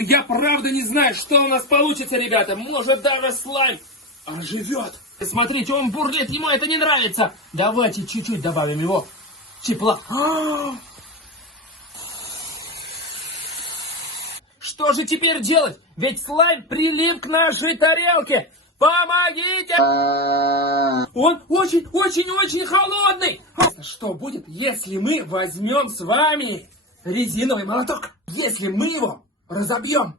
Я правда не знаю, что у нас получится, ребята. Может, даже слайм оживет. Смотрите, он бурлит, ему это не нравится. Давайте чуть-чуть добавим его тепла. Что же теперь делать? Ведь слайм прилип к нашей тарелке. Помогите! Он очень холодный. Что будет, если мы возьмем с вами резиновый молоток? Если мы его разобьем?